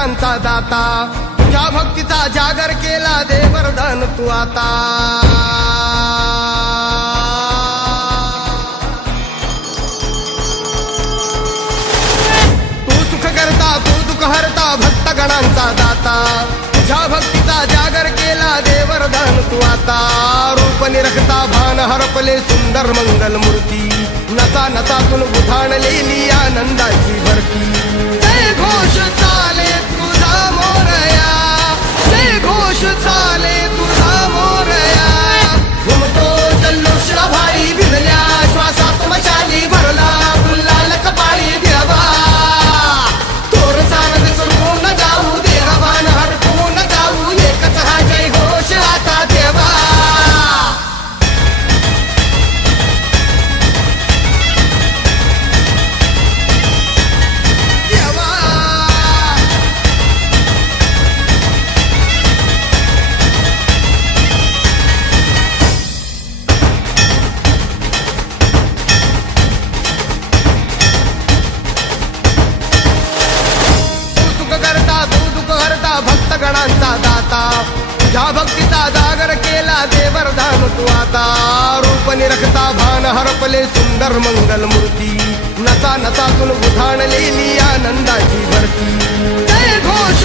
गणांचा दाता तुझ्या भक्तीचा जागर केला दे वरदान तू आता तू दुःख हरता भक्त गणांचा दाता तुझ्या भक्तीचा जागर केला दे वरदान तू आता रूप निरखता भान हरपले सुंदर मंगल मूर्ती नसा नसातून उधाणलेली आनंदाची भरती जय घोष चाले तुझा मोरया जय घोष चाले तुझा मोरया घुमतो जल्लोष भाई भिजल्या श्वासात मशाली भरला गुलाल कपाळी देवा भक्त गणांचा दाता तुझ्या भक्तीचा जागर केला दे वरदान तू आता रूप निरखता भान हरपले सुंदर मंगल मूर्ती नसा नसातून उधाणलेली आनंदाची भरती जय घोष